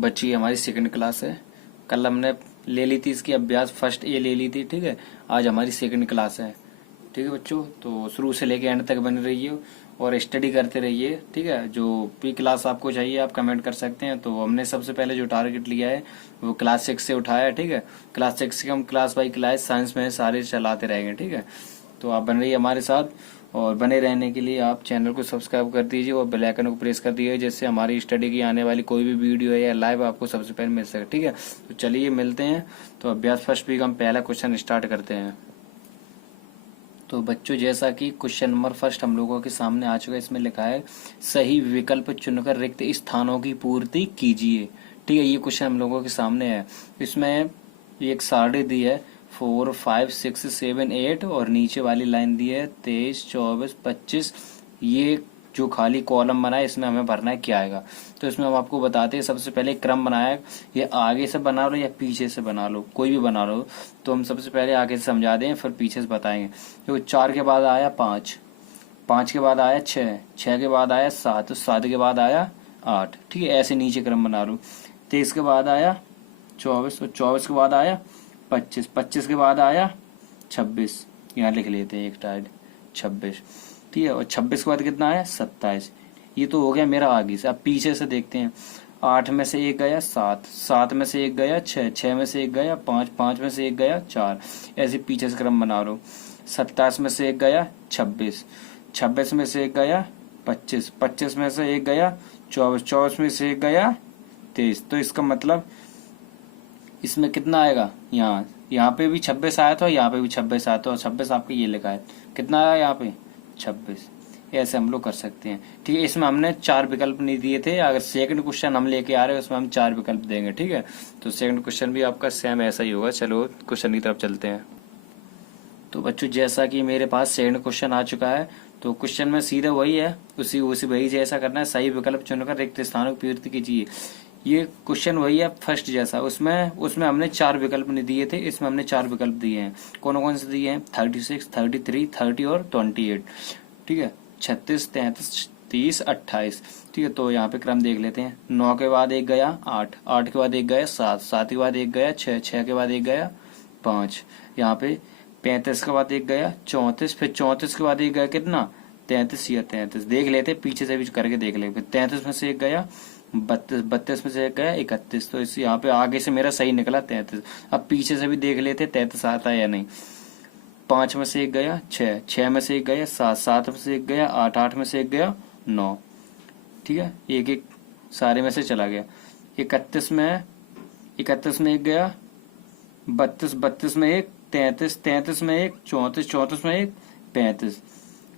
बच्ची हमारी second class है। कल हमने ले ली थी इसकी अभ्यास फर्स्ट ए ले ली थी, ठीक है। आज हमारी सेकंड क्लास है, ठीक है बच्चों। तो शुरू से लेके एंड तक बने रहिए और स्टडी करते रहिए, ठीक है। जो भी क्लास आपको चाहिए आप कमेंट कर सकते हैं। तो हमने सबसे पहले जो टारगेट लिया है वो क्लास 6 से उठाया है, ठीक है। क्लास 6 के हम क्लास बाई क्लास साइंस में सारे चलाते रहेंगे, ठीक है। तो आप बन रहिए हमारे साथ, और बने रहने के लिए आप चैनल को सब्सक्राइब कर दीजिए और बेल आइकन को प्रेस कर दीजिए, जिससे हमारी स्टडी की आने वाली कोई भी वीडियो है या लाइव आपको सबसे पहले मिल सके, ठीक है। तो चलिए मिलते हैं। तो अभ्यास फर्स्ट वीक हम पहला क्वेश्चन स्टार्ट करते हैं। तो बच्चों जैसा कि क्वेश्चन नंबर फर्स्ट हम लोगों के सामने आ चुका है, इसमें लिखा है सही विकल्प चुनकर रिक्त स्थानों की पूर्ति कीजिए, ठीक है। ये क्वेश्चन हम लोगों के सामने है। इसमें एक सारणी दी है 4, 5, 6, 7, 8 और नीचे वाली लाइन दी है 23, 24, 25। ये जो खाली कॉलम बना है इसमें हमें भरना है क्या आएगा। तो इसमें हम आपको बताते हैं, सबसे पहले क्रम बनाया, ये आगे से बना लो या पीछे से बना लो, कोई भी बना लो। तो हम सबसे पहले आगे से समझा दें फिर पीछे से बताएंगे। तो 4 के बाद आया 5, 5 के बाद आया 6, 6 के बाद आया 7, 7 के बाद आया 8, ठीक है। ऐसे नीचे क्रम बना लो। 23 के बाद आया 24 और 24 के बाद आया 25, 25 के बाद आया 26, यहाँ लिख लेते हैं एक टाइड 26, ठीक है। और 26 के बाद कितना आया 27। ये तो हो गया मेरा आगे से। अब पीछे से देखते हैं। 8 में से एक गया 7, 7 में से एक गया 6, 6 में से एक गया 5, 5 में से एक गया 4, ऐसे पीछे से क्रम बना लो। 27 में से एक गया 26, 26 में से एक गया 25, 25 में से एक गया 24, 24 में से एक गया 23। तो इसका मतलब इसमें कितना आएगा, यहाँ पे भी 26 आया था, यहाँ पे भी 26 आया था, और 26 आपके ये लिखा है, कितना आया यहाँ पे 26। ऐसे हम लोग कर सकते हैं, ठीक है। इसमें हमने 4 विकल्प नहीं दिए थे। अगर सेकंड क्वेश्चन हम लेके आ रहे हैं उसमें हम 4 विकल्प देंगे, ठीक है। तो सेकंड क्वेश्चन भी आपका सेम ऐसा ही होगा। चलो क्वेश्चन की तरफ चलते हैं। तो बच्चों जैसा कि मेरे पास सेकंड क्वेश्चन आ चुका है, तो क्वेश्चन में सीधे वही है, उसी वही जैसा करना है। सही विकल्प चुनकर रिक्त स्थानों की पूर्ति कीजिए। ये क्वेश्चन वही है फर्स्ट जैसा। उसमें हमने 4 विकल्प नहीं दिए थे, इसमें हमने 4 विकल्प दिए हैं। कौन कौन से दिए हैं, 36, 33, 30 और 28, ठीक है। 36, 33, 30, 28, ठीक है। तो यहाँ पे क्रम देख लेते हैं। 9 के बाद एक गया 8, 8 के बाद एक गया 7, 7 के बाद एक गया 6, 6 के बाद एक गया 5। यहाँ पे 35 के बाद एक गया 34, फिर 34 के बाद एक गया कितना 33 या 33। देख लेते पीछे से भी करके देख लेते। फिर 33 में से एक गया 32, 32 में से एक गया 31। तो इस यहाँ पे आगे से मेरा सही निकला 33। अब पीछे से भी देख लेते 33 आता है या नहीं। 5 में से एक गया 6, 6 में से एक गया 7, 7 में से एक गया 8, 8 में से एक गया 9, ठीक है। एक एक सारे में से चला गया। 31 में एक गया 32, 32 में एक 33, 33 में एक 34, 34 में एक 35,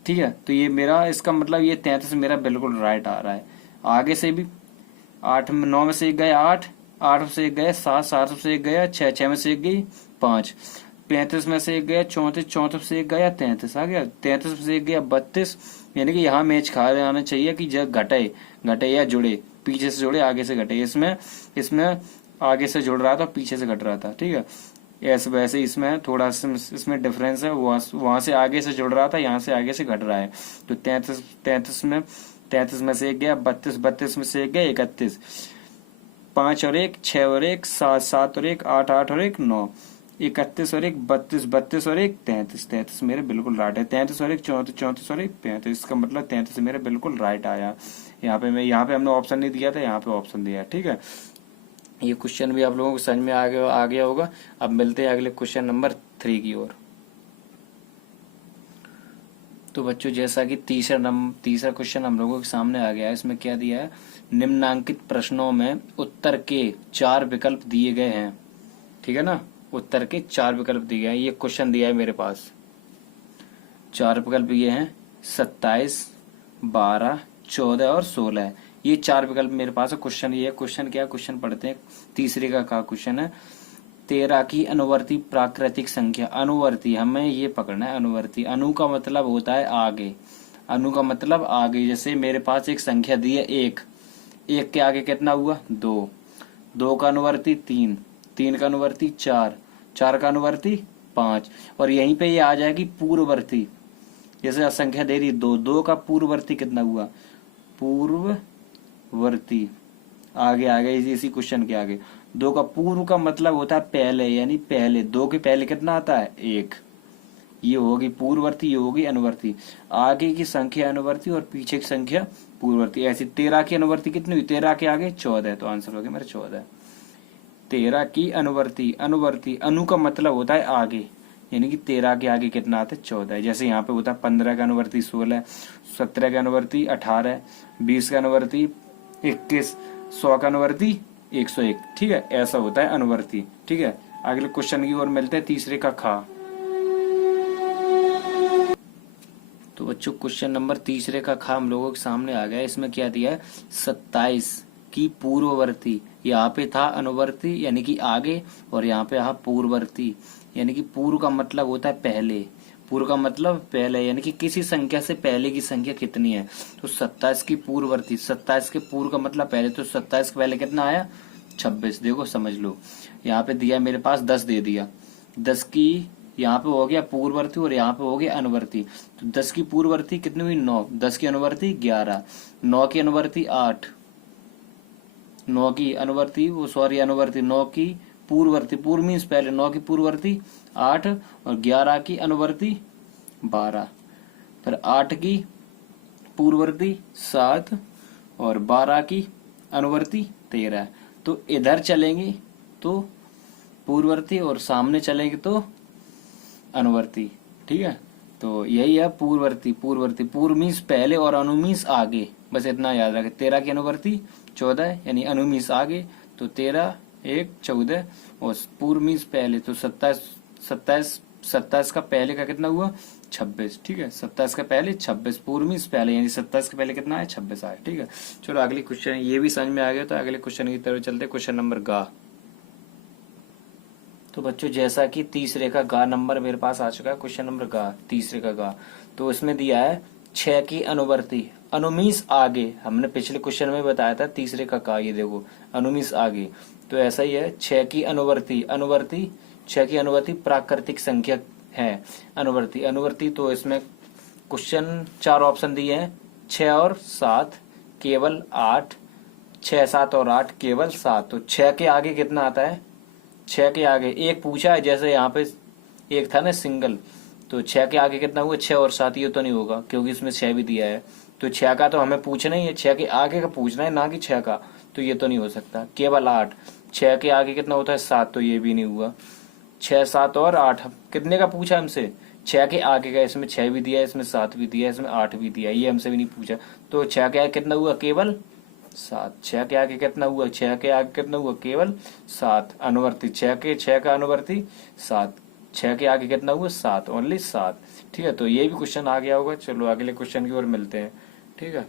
ठीक है। तो ये मेरा, इसका मतलब ये 33 मेरा बिल्कुल राइट आ रहा है। आगे से भी 9 में से एक गया 8, 8 में से एक गया 7, 7 में से एक गया 6, 6 में से एक गई 5, 35 में से एक गया 34, 34 में से एक गया 33 आ गया, 33 में से एक गया 32। यानी कि यहाँ मैच खा जाना चाहिए कि जब घटे या जुड़े, पीछे से जुड़े आगे से घटे। इसमें आगे से जुड़ रहा था पीछे से घट रहा था, ठीक है। ऐसे वैसे इसमें थोड़ा इसमें डिफरेंस है, वहां से आगे से जुड़ रहा था, यहाँ से आगे से घट रहा है। तो 33 में से एक गया 32, 32 में से एक गया 31, 5 और 1 6 और 1 7, 7 और 1 8, 8 और 1 9, 31 और 1 32, 32 और 1 33, 33 मेरे बिल्कुल राइट है। 33 और 1 34, 34 और 1 35। इसका मतलब 33 मेरे बिल्कुल राइट आया। यहाँ पे हमने ऑप्शन नहीं दिया था, यहाँ पे ऑप्शन दिया, ठीक है। ये क्वेश्चन भी आप लोगों को समझ में आ गया होगा। अब मिलते हैं अगले क्वेश्चन नंबर 3 की ओर। तो बच्चों जैसा कि तीसरा क्वेश्चन हम लोगों के सामने आ गया है, इसमें क्या दिया है, निम्नांकित प्रश्नों में उत्तर के 4 विकल्प दिए गए हैं, ठीक है ना। उत्तर के 4 विकल्प दिए हैं। ये क्वेश्चन दिया है मेरे पास। 4 विकल्प ये हैं 27, 12, 14 और 16। ये 4 विकल्प मेरे पास है। क्वेश्चन ये क्वेश्चन क्या, क्वेश्चन पढ़ते हैं। तीसरे का क्वेश्चन है 13 की अनुवर्ती प्राकृतिक संख्या। अनुवर्ती हमें ये पकड़ना है। अनुवर्ती, अनु का मतलब होता है आगे, अनु का मतलब आगे। जैसे मेरे पास एक संख्या दी है 1, 1 के आगे कितना हुआ 2, 2 का अनुवर्ती 3, 3 का अनुवर्ती 4, 4 का अनुवर्ती 5, और यहीं पे ये आ जाएगी पूर्ववर्ती। जैसे संख्या दे रही 2, 2 का पूर्ववर्ती कितना हुआ, पूर्ववर्ती आगे आ गए इसी क्वेश्चन के आगे। 2 का पूर्व का मतलब होता है पहले, यानी पहले 2 के पहले कितना आता है 1। ये होगी पूर्ववर्ती, ये होगी अनुवर्ती। आगे की संख्या अनुवर्ती और पीछे की संख्या पूर्ववर्ती। ऐसी 13 की अनुवर्ती कितनी हुई, 13 के आगे 14, तो आंसर हो गया मेरा 14। 13 की अनुवर्ती, अनुवर्ती अनु का मतलब होता है आगे, यानी कि 13 के आगे कितना आता है 14। जैसे यहाँ पे होता है 15 का अनुवर्ती 16, 17 का अनुवर्ती 18, 20 का अनुवर्ती 21, 100 का अनुवर्ती 101। ठीक है, ऐसा होता है अनुवर्ती। ठीक है, अगले क्वेश्चन की ओर मिलते हैं, तीसरे का खा। तो बच्चों क्वेश्चन नंबर तीसरे का खा हम लोगों के सामने आ गया। इसमें क्या दिया है, 27 की पूर्ववर्ती, यहाँ पे था अनुवर्ती यानी कि आगे, और यहाँ पे यहाँ पूर्ववर्ती यानी कि पूर्व का मतलब होता है पहले। पूर्व का मतलब पहले, यानी कि किसी संख्या से पहले की संख्या कितनी है। तो 27 की पूर्ववर्ती, 27 के पूर्व का मतलब पहले, तो 27 के पहले कितना आया 26। देखो समझ लो, यहाँ पे दिया मेरे पास 10 दे दिया, 10 की यहाँ पे हो गया पूर्ववर्ती और यहाँ पे हो गया अनुवर्ती। तो 10 की पूर्ववर्ती कितनी हुई 9, 10 की अनुवर्ती 11, 9 की अनुवर्ती 8, 9 की अनुवर्ती वो सॉरी अनुवर्ती 9 की पूर्ववर्ती, पूर्व मीन्स पहले, 9 की पूर्ववर्ती 8 और 11 की अनुवर्ती 12, फिर 8 की पूर्ववर्ती 7 और 12 की अनुवर्ती 13। तो इधर चलेंगे तो पूर्ववर्ती और सामने चलेंगे तो अनुवर्ती। ठीक है, तो यही है पूर्ववर्ती। पूर्ववर्ती पूर्व मीन्स पहले और अनु मीन्स आगे, बस इतना याद रखें। 13 की अनुवर्ती 14 यानी अनु मीन्स आगे, तो 13 1 14 और पूर्व मीन्स पहले, तो 27 का पहले का कितना हुआ 26। ठीक है, 27 का पहले 26, पूर्व मीन्स पहले यानी 27 के पहले कितना है 26 आया। ठीक है, चलो अगली क्वेश्चन, ये भी समझ में आ गया, तो अगले क्वेश्चन की तरफ चलते। क्वेश्चन नंबर गा। तो बच्चों जैसा कि तीसरे का गा नंबर मेरे पास आ चुका है, क्वेश्चन नंबर गा, तीसरे का गा। तो इसमें दिया है 6 की अनुवर्ती, अनु मीन्स आगे, हमने पिछले क्वेश्चन में बताया था तीसरे का का, ये देखो अनु मीन्स आगे, तो ऐसा ही है 6 की अनुवर्ती, अनुवर्ती 6 की अनुवर्ती प्राकृतिक संख्या है अनुवर्ती, अनुवर्ती। तो इसमें क्वेश्चन 4 ऑप्शन दिए हैं, 6 और 7 केवल 8, 6 7 और 8 केवल 7। तो 6 के आगे कितना आता है, 6 के आगे एक पूछा है, जैसे यहाँ पे एक था ना सिंगल, तो 6 के आगे कितना हुआ 6 और 7, ये तो नहीं होगा क्योंकि इसमें 6 भी दिया है। तो 6 का तो हमें पूछना ही है, 6 के आगे का पूछना है ना कि 6 का, तो ये तो नहीं हो सकता। केवल 8, 6 के आगे कितना होता है 7, तो ये भी नहीं हुआ। 6 7 और 8 कितने का पूछा हमसे, 6 के आगे का, इसमें 6 भी दिया है, इसमें 7 भी दिया है, इसमें 8 भी दिया है, ये हमसे भी नहीं पूछा। तो 6 के आगे कितना हुआ केवल 7, 6 के आगे कितना हुआ, 6 के आगे कितना हुआ केवल 7, अनुवर्ती 6 का अनुवर्ती 7, 6 के आगे कितना हुआ 7, ओनली 7। ठीक है, तो ये भी क्वेश्चन आ गया होगा। चलो अगले क्वेश्चन की ओर मिलते हैं। ठीक है,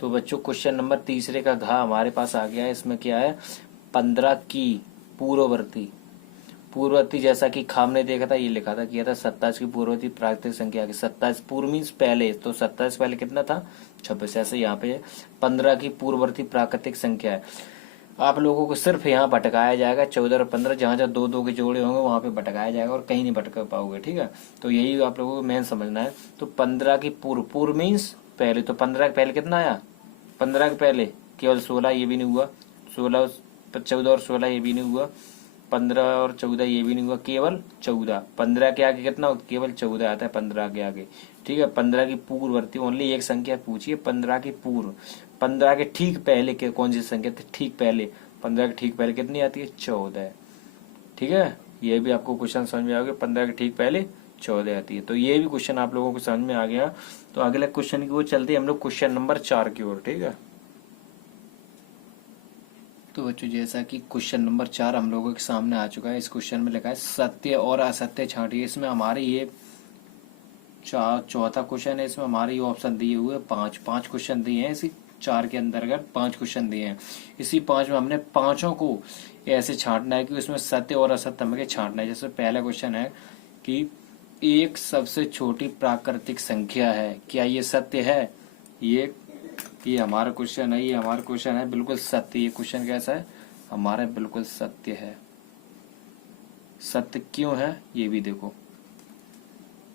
तो बच्चों क्वेश्चन नंबर तीसरे का घा हमारे पास आ गया है। इसमें क्या है, 15 की पूर्ववर्ती, पूर्ववर्ती जैसा कि खाम ने देखा था, ये लिखा था किया था 27 की पूर्ववर्ती प्राकृतिक संख्या की, 27 पूर्व मीन्स पहले, तो 27 पहले कितना था 26। ऐसे यहाँ पे 15 की पूर्ववर्ती प्राकृतिक संख्या है। आप लोगों को सिर्फ यहाँ भटकाया जाएगा 14 और 15, जहां जहां 2 2 के जोड़े होंगे वहां पे भटकाया जाएगा और कहीं नहीं भटका पाओगे। ठीक है, तो यही आप लोगों को मेन समझना है। तो 15 की पूर्व, पूर्व मीन्स पहले, तो 15 के पहले कितना आया, 15 के पहले केवल 16, ये भी नहीं हुआ, 16 14 और 16 ये भी नहीं हुआ, 15 और 14 ये भी नहीं हुआ, केवल 14। 15 के आगे कितना, केवल 14 आता है 15 के आगे। ठीक है, 15 की पूर्ववर्ती ओनली एक संख्या पूछिए, 15 की पूर्व, 15 के ठीक पहले के कौन सी संख्या थी, ठीक पहले 15 के ठीक पहले कितनी आती है 14। ठीक है, ये भी आपको क्वेश्चन समझ में आ गया, 15 के ठीक पहले 14 आती है। तो ये भी क्वेश्चन आप लोगों को समझ में आ गया। तो अगले क्वेश्चन की ओर चलते हैं हम लोग, क्वेश्चन नंबर 4 की ओर। ठीक है, तो बच्चों जैसा कि क्वेश्चन नंबर 4 हम लोगों के सामने आ चुका है। इस क्वेश्चन में लिखा है सत्य और असत्य छांटिए। इसमें हमारे ये चौथा क्वेश्चन है, इसमें हमारे ये ऑप्शन दिए हुए पांच क्वेश्चन दिए हैं। इसी 4 के अंतर्गत 5 क्वेश्चन दिए हैं। इसी 5 में हमने पांचों को ऐसे छांटना है कि उसमें सत्य और असत्य हमें छांटना है। जैसे पहला क्वेश्चन है कि एक सबसे छोटी प्राकृतिक संख्या है, क्या ये सत्य है। ये हमारा क्वेश्चन है, ये हमारा क्वेश्चन है बिल्कुल सत्य। ये क्वेश्चन कैसा है हमारा, बिल्कुल सत्य है। सत्य क्यों है ये भी देखो,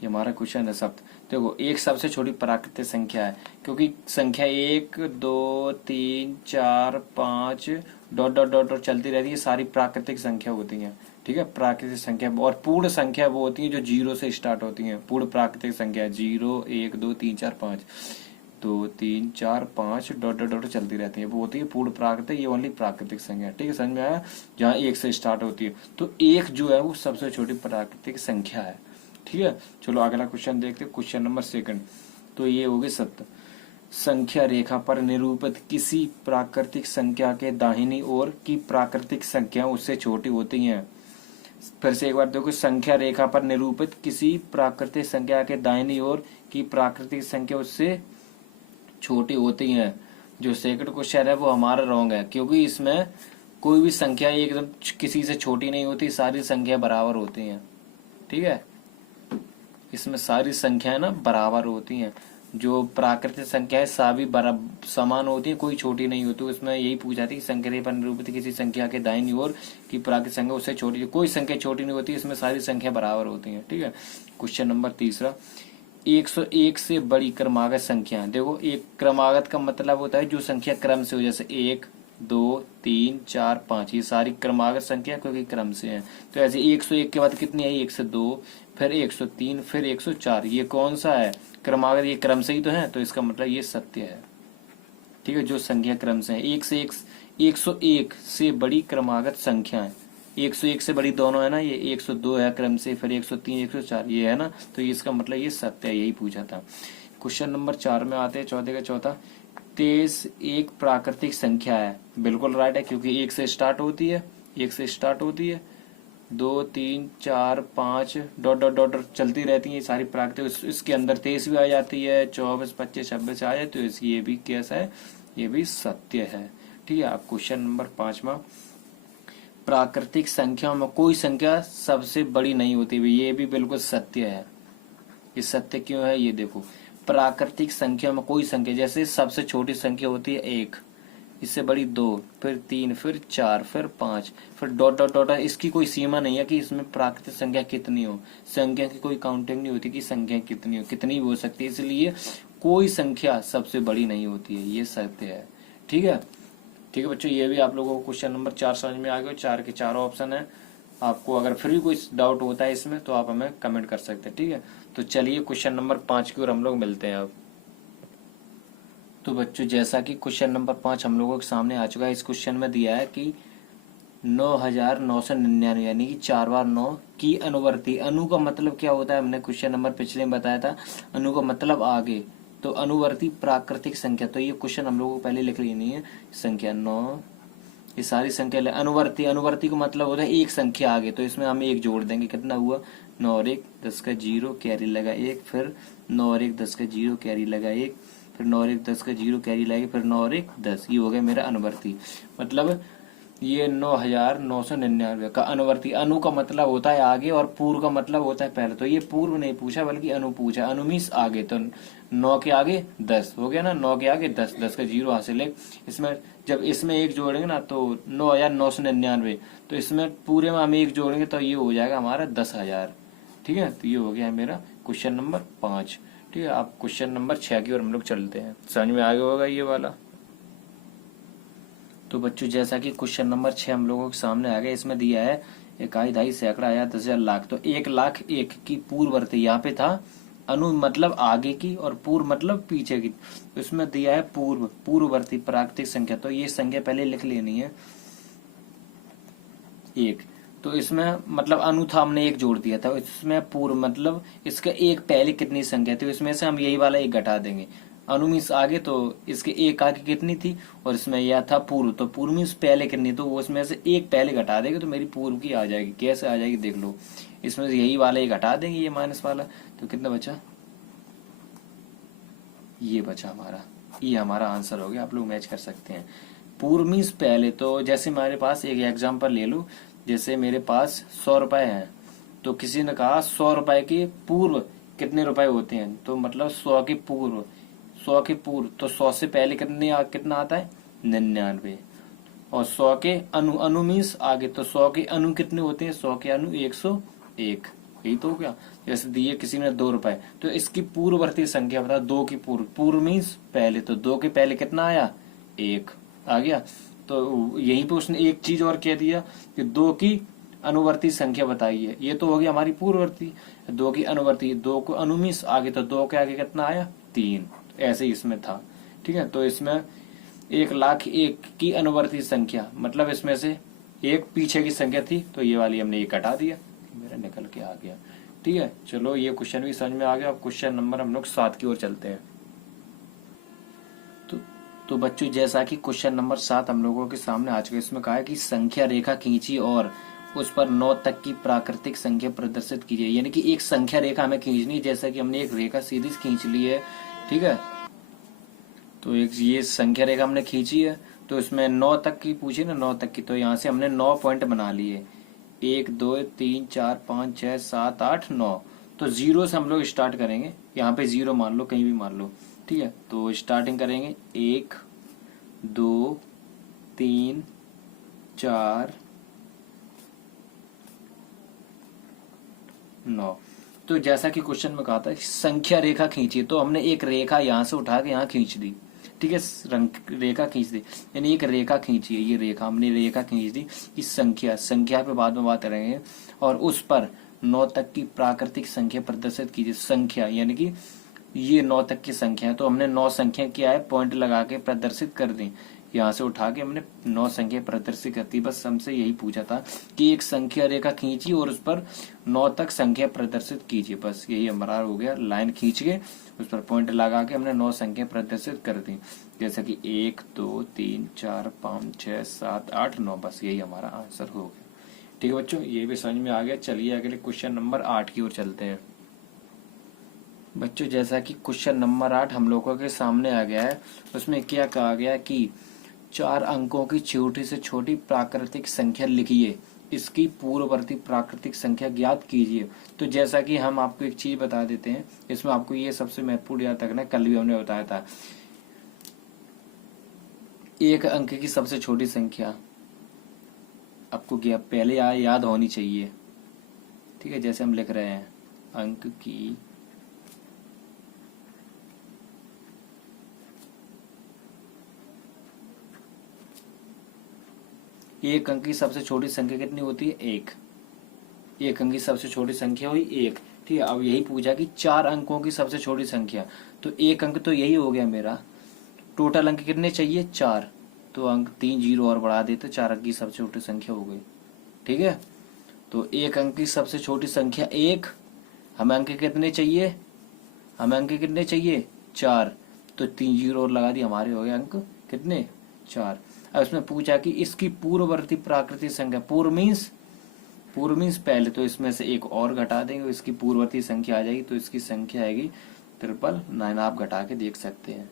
ये हमारा क्वेश्चन है सप्त। देखो एक सबसे छोटी प्राकृतिक संख्या है, क्योंकि संख्या 1 2 3 4 5 डॉट डॉट डॉट डॉट चलती रहती है, सारी प्राकृतिक संख्या होती हैं। ठीक है, प्राकृतिक संख्या। और पूर्ण संख्या वो होती है जो 0 से स्टार्ट होती हैं। पूर्ण प्राकृतिक संख्या 0 1 2 3 4 5 2 3 4 5 डॉट डॉट डॉट चलती रहती है, वो होती है पूर्ण प्राकृतिक। ये ओनली प्राकृतिक संख्या। ठीक है, समझ में आया? जहाँ 1 से स्टार्ट होती है, तो 1 जो है वो सबसे छोटी प्राकृतिक संख्या है। ठीक है, चलो अगला क्वेश्चन देखते हैं, क्वेश्चन नंबर 2। तो ये हो गए सत्य। संख्या रेखा पर निरूपित किसी प्राकृतिक संख्या के दाहिनी ओर की प्राकृतिक संख्या उससे छोटी होती हैं। फिर से एक बार देखो, संख्या रेखा पर निरूपित किसी प्राकृतिक संख्या के दाहिनी ओर की प्राकृतिक संख्या उससे छोटी होती हैं। जो सेकंड क्वेश्चन है वो हमारा रॉन्ग है, क्योंकि इसमें कोई भी संख्या एकदम किसी से छोटी नहीं होती, सारी संख्या बराबर होती हैं। ठीक है, इसमें सारी संख्याएं ना बराबर होती हैं। जो प्राकृतिक संख्या है सभी समान होती है, कोई छोटी नहीं होती। उसमें यही पूछा थी, संख्या पर निरूपित किसी संख्या के दाहिनी ओर की प्राकृतिक संख्या उससे छोटी, कोई संख्या छोटी नहीं होती, इसमें सारी संख्या बराबर होती है। ठीक है, क्वेश्चन नंबर 3, 101 से बड़ी क्रमागत संख्या। देखो एक क्रमागत का मतलब होता है जो संख्या क्रम से हो, जैसे 1 2 3 4 5, ये सारी क्रमागत संख्या क्योंकि क्रम से है। तो ऐसे 101 के बाद कितनी आई? 102, फिर 103, फिर 104। ये कौन सा है? क्रमागत। ये क्रम से ही तो है, तो इसका मतलब ये सत्य है। ठीक है, जो संख्या क्रम से है। 101 से बड़ी क्रमागत संख्या है। 101 से बड़ी दोनों है ना, ये 102 है क्रम से, फिर 103 104 ये है ना, तो इसका मतलब ये सत्य है, यही पूछा था। क्वेश्चन नंबर 4 में आते हैं, चौथे का चौथा। 23 एक प्राकृतिक संख्या है। बिल्कुल राइट है, क्योंकि 1 से स्टार्ट होती है, 1 से स्टार्ट होती है, 2 3 4 5 डॉट डॉट डॉट चलती रहती है, सारी प्राकृतिक। इसके अंदर 23 भी आ जाती है, 24 25 26 आ जाए, तो ये भी कैसा है? ये भी सत्य है। ठीक है, आप क्वेश्चन नंबर 5वां। प्राकृतिक संख्याओं में कोई संख्या सबसे बड़ी नहीं होती, ये भी बिल्कुल सत्य है। ये सत्य क्यों है? ये देखो, प्राकृतिक संख्या में कोई संख्या, जैसे सबसे छोटी संख्या होती है 1, इससे बड़ी 2, फिर 3, फिर 4, फिर 5, फिर डॉट डॉट डॉट। इसकी कोई सीमा नहीं है कि इसमें प्राकृतिक संख्या कितनी हो। संख्या की कोई काउंटिंग नहीं होती कि संख्या कितनी हो, कितनी भी हो सकती है। इसलिए कोई संख्या सबसे बड़ी नहीं होती है, ये सत्य है। ठीक है, ठीक है बच्चों, ये भी आप लोगों को क्वेश्चन नंबर 4 समझ में आ गया। 4 के 4 ऑप्शन है। आपको अगर फिर भी कोई डाउट होता है इसमें तो आप हमें कमेंट कर सकते हैं। ठीक है, तो चलिए क्वेश्चन नंबर 5 की ओर हम लोग मिलते हैं अब। तो बच्चों जैसा कि क्वेश्चन नंबर 5 हम लोगों के सामने आ चुका है, इस क्वेश्चन में दिया है कि 9999 यानी कि 4 बार 9 की अनुवर्ती। अनु का मतलब क्या होता है? हमने क्वेश्चन नंबर पिछले में बताया था, अनु का मतलब आगे। तो अनुवर्ती प्राकृतिक संख्या, तो ये क्वेश्चन हम लोगों को पहले लिख लेनी है। संख्या 9, ये सारी संख्या अनुवर्ती। अनुवर्ती का मतलब होता है एक संख्या आगे, तो इसमें हम 1 जोड़ देंगे। कितना हुआ? 9 और 1 10 का 0 कैरी लगा 1, फिर 9 और 1 10 का 0 कैरी लगा 1, फिर 9 और 1 10 का 0 कैरी लगे, फिर 9 और 1 10। ये हो गया मेरा अनुवर्ती। मतलब ये 9999 का अनुवर्ती। अनु का मतलब होता है आगे और पूर्व का मतलब होता है पहले। तो ये पूर्व नहीं पूछा बल्कि अनु पूछा। अनु मीन्स आगे, तो 9 के आगे 10 हो गया ना, 9 के आगे 10, 10 का 0 हासिल है। इसमें जब इसमें 1 जोड़ेंगे ना तो 9999, तो इसमें पूरे में हम 1 जोड़ेंगे तो ये हो जाएगा हमारा 10,000। ठीक है, तो ये हो गया मेरा क्वेश्चन नंबर 5। ठीक है, आप क्वेश्चन नंबर 6 की ओर हम लोग चलते हैं। समझ में आ गया होगा ये वाला। तो बच्चों जैसा कि क्वेश्चन नंबर 6 हम लोगों के सामने आ गया, इसमें दिया है इकाई दहाई सैकड़ा या 10,000 लाख। तो 1,00,001 की पूर्ववर्ती, यहाँ पे था अनु मतलब आगे की और पूर्व मतलब पीछे की। तो इसमें दिया है पूर्ववर्ती प्राकृतिक संख्या, तो ये संख्या पहले लिख लेनी है 1। तो इसमें मतलब अनु था, हमने 1 जोड़ दिया था। इसमें पूर्व मतलब इसके 1 पहले कितनी संख्या थी, इसमें से हम यही वाला 1 घटा देंगे। अनु मीन्स आगे, तो इसके 1 आगे कितनी थी, और इसमें यह था पूर्व, तो पूर्व मीन्स पहले कितनी, तो वो इसमें से 1 पहले घटा देंगे तो मेरी पूर्व की आ जाएगी। कैसे आ जाएगी देख लो, इसमें से यही वाला 1 घटा देंगे, ये माइनस वाला, तो कितना बचा? ये बचा हमारा, ये हमारा आंसर हो गया। आप लोग मैच कर सकते हैं। पूर्व मीन्स पहले, तो जैसे हमारे पास एक एग्जाम्पल ले लो, जैसे मेरे पास 100 रुपए हैं, तो किसी ने कहा 100 रुपए के पूर्व कितने रुपए होते हैं, तो मतलब 100 के पूर्व, 100 के पूर्व, तो 100 से पहले कितना आता है? 99। और 100 के अनु मीन्स आगे, तो 100 के अनु कितने होते हैं? 100 के अनु 101। यही तो हो गया। जैसे दिए किसी ने 2 रुपए, तो इसकी पूर्ववर्ती संख्या बता, 2 की पूर्व मीन्स पहले, तो 2 के पहले कितना आया, 1 आ गया। तो यहीं पे उसने एक चीज और कह दिया कि 2 की अनुवर्ती संख्या बताइए, ये तो होगी हमारी पूर्ववर्ती। 2 की अनुवर्ती, 2 को अनु मीन्स आगे, तो 2 के आगे कितना आया, 3। ऐसे ही इसमें था। ठीक है, तो इसमें 1,01,000 की अनुवर्ती संख्या, मतलब इसमें से एक पीछे की संख्या थी, तो ये वाली हमने ये कटा दिया, मेरा निकल के आ गया। ठीक है, चलो ये क्वेश्चन भी समझ में आ गया। अब क्वेश्चन नंबर हम लोग 7 की ओर चलते हैं। तो बच्चों जैसा कि क्वेश्चन नंबर 7 हम लोगों के सामने आ चुका है, इसमें कहा है कि संख्या रेखा खींची और उस पर 9 तक की प्राकृतिक संख्या प्रदर्शित कीजिए। यानी कि एक संख्या रेखा हमें खींचनी है, जैसा कि हमने एक रेखा सीधी खींच ली है। ठीक है, तो एक ये संख्या रेखा हमने खींची है, तो इसमें 9 तक की पूछी ना, 9 तक की, तो यहाँ से हमने 9 पॉइंट बना लिए, 1 2 3 4 5 6 7 8 9। तो 0 से हम लोग स्टार्ट करेंगे, यहाँ पे 0 मान लो, कहीं भी मान लो। ठीक है, तो स्टार्टिंग करेंगे 1 2 3 4 9। तो जैसा कि क्वेश्चन में कहा था संख्या रेखा खींची, तो हमने एक रेखा यहाँ से उठा के यहाँ खींच दी। ठीक है, रेखा खींच दी, यानी एक रेखा खींची है, ये रेखा हमने रेखा खींच दी। इस संख्या पे बाद में बात करेंगे। और उस पर 9 तक की प्राकृतिक संख्या प्रदर्शित कीजिए। संख्या यानी कि ये 9 तक की संख्या है, तो हमने 9 संख्या क्या है, पॉइंट लगा के प्रदर्शित कर दी। यहाँ से उठा के हमने 9 संख्या प्रदर्शित करती। बस हमसे यही पूछा था कि एक संख्या रेखा खींची और उस पर 9 तक संख्या प्रदर्शित कीजिए। बस यही हमारा हो गया, लाइन खींच के उस पर पॉइंट लगा के हमने 9 संख्या प्रदर्शित कर दी, जैसे कि 1 2 3 4 5 6 7 8 9। बस यही हमारा आंसर हो गया। ठीक है बच्चों, ये भी समझ में आ गया। चलिए अगले क्वेश्चन नंबर 8 की ओर चलते हैं। बच्चों जैसा कि क्वेश्चन नंबर 8 हम लोगों के सामने आ गया है, उसमें क्या कहा गया कि 4 अंकों की छोटी से छोटी प्राकृतिक संख्या लिखिए, इसकी पूर्ववर्ती प्राकृतिक संख्या ज्ञात कीजिए। तो जैसा कि हम आपको एक चीज बता देते हैं, इसमें आपको ये सबसे महत्वपूर्ण याद रखना है, कल भी हमने बताया था। एक अंक की सबसे छोटी संख्या आपको पहले याद होनी चाहिए। ठीक है, जैसे हम लिख रहे हैं अंक की एक अंक की सबसे छोटी संख्या कितनी होती है, 1। एक अंक की सबसे छोटी संख्या हुई 1। ठीक है, अब यही पूछा कि 4 अंकों की सबसे छोटी संख्या, तो एक अंक तो यही हो गया मेरा। टोटल अंक कितने चाहिए, 4, तो अंक 3 जीरो और बढ़ा देते, 4 अंक की सबसे छोटी संख्या हो गई। ठीक है, तो एक अंक की सबसे छोटी संख्या 1, हमें अंक कितने चाहिए, हमें अंक कितने चाहिए, 4, तो 3 जीरो और लगा दी, हमारे हो गए अंक कितने, 4। अब इसमें पूछा कि इसकी पूर्ववर्ती प्राकृतिक संख्या, पूर्व मीन्स पहले, तो इसमें से एक और घटा देंगे, इसकी पूर्ववर्ती संख्या आ जाएगी, तो इसकी संख्या आएगी 999। आप घटा के देख सकते हैं।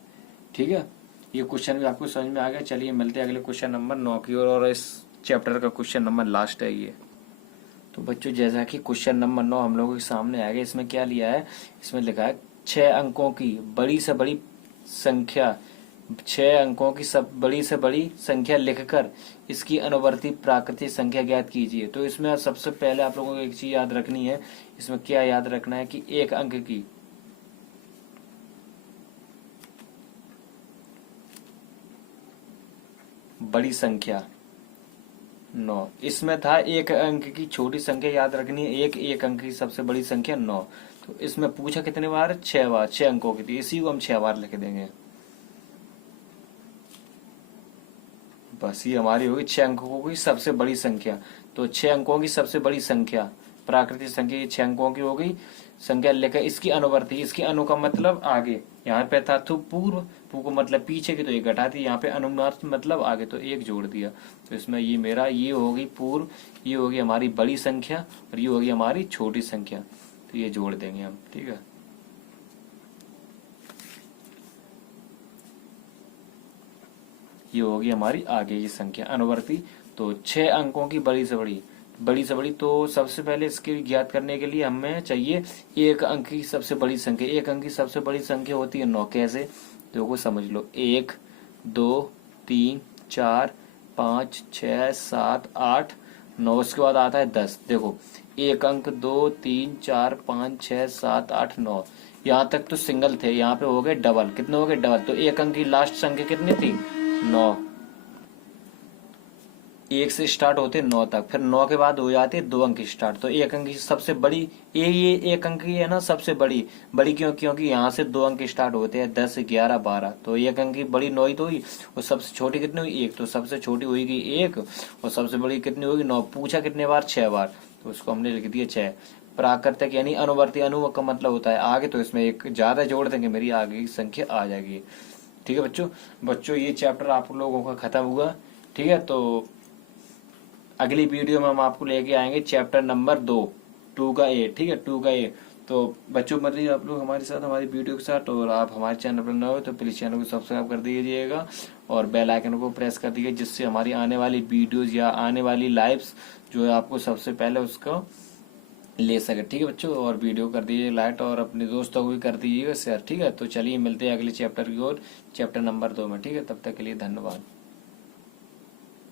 ठीक है, ये क्वेश्चन भी आपको समझ में आ गया। चलिए मिलते हैं अगले क्वेश्चन नंबर 9 की ओर, और इस चैप्टर का क्वेश्चन नंबर लास्ट है ये। तो बच्चों जैसा कि क्वेश्चन नंबर 9 हम लोगों के सामने आ गया, इसमें क्या लिया है, इसमें लिखा है 6 अंकों की बड़ी से बड़ी संख्या, 6 अंकों की बड़ी से बड़ी संख्या लिखकर इसकी अनुवर्ती प्राकृतिक संख्या ज्ञात कीजिए। तो इसमें सबसे पहले आप लोगों को एक चीज याद रखनी है, इसमें क्या याद रखना है कि एक अंक की बड़ी संख्या 9, इसमें था एक अंक की छोटी संख्या याद रखनी है, एक अंक की सबसे बड़ी संख्या 9। तो इसमें पूछा कितने बार, 6 बार, 6 अंकों की थी, इसी को हम 6 बार लिख देंगे। बस ये हमारी होगी 6 अंकों की सबसे बड़ी संख्या। तो 6 अंकों की सबसे बड़ी संख्या प्राकृतिक संख्या 6 अंकों की हो गई संख्या, लेकर इसकी अनुवर्ती, इसकी अनु का मतलब आगे, यहाँ पे था तो पूर्व, पू को मतलब पीछे की, तो एक घटा दी, यहाँ पे अनुनाद मतलब आगे, तो एक जोड़ दिया। तो इसमें ये मेरा ये होगी पूर्व, ये होगी हमारी बड़ी संख्या, और ये होगी हमारी छोटी संख्या, तो ये जोड़ देंगे हम। ठीक है, ये होगी हमारी आगे की संख्या अनुवर्ती। तो 6 अंकों की बड़ी से बड़ी, तो सबसे पहले इसके ज्ञात करने के लिए हमें चाहिए एक अंक की सबसे बड़ी संख्या। एक अंक की सबसे बड़ी संख्या होती है 9। कैसे, देखो समझ लो, 1 2 3 4 5 6 7 8 9, उसके बाद आता है 10। देखो एक अंक 2 3 4 5 6 7 8 9, यहाँ तक तो सिंगल थे, यहाँ पे हो गए डबल। कितने हो गए? डबल। तो एक अंक की लास्ट संख्या कितनी थी? 9। एक से स्टार्ट होते 9 तक, फिर 9 के बाद हो जाते 2 अंक की स्टार्ट। तो एक अंक की सबसे बड़ी ये एक अंक की है ना, सबसे बड़ी। बड़ी क्यों? क्योंकि यहाँ से 2 अंक स्टार्ट होते हैं, 10 11 12। तो एक अंक की बड़ी 9 ही तो हुई। और सबसे छोटी कितनी हुई? 1। तो सबसे छोटी होगी 1 और सबसे बड़ी कितनी होगी? 9। पूछा कितने बार? 6 बार। तो उसको हमने लिख दिया 6। प्राकृतिक यानी अनुवर्ती, अनु का मतलब होता है आगे, तो इसमें एक ज्यादा जोड़ देंगे, मेरी आगे की संख्या आ जाएगी। ठीक है बच्चों ये चैप्टर आप लोगों का खत्म हुआ। ठीक है, तो अगली वीडियो में हम आपको लेके आएंगे चैप्टर नंबर 2, 2 का ए। ठीक है, 2 का ए। तो बच्चों मर्जी आप लोग हमारे साथ, हमारी वीडियो के साथ, और आप हमारे चैनल पर नए हो तो प्लीज चैनल को सब्सक्राइब कर दीजिएगा और बेल आइकन को प्रेस कर दीजिए, जिससे हमारी आने वाली वीडियोज या आने वाली लाइव्स जो है आपको सबसे पहले उसको ले सके। ठीक है बच्चों, और वीडियो कर दीजिए लाइक और अपने दोस्तों को भी कर दीजिएगा शेयर। ठीक है, तो चलिए मिलते हैं अगले चैप्टर की ओर, चैप्टर नंबर 2 में। ठीक है, तब तक के लिए धन्यवाद।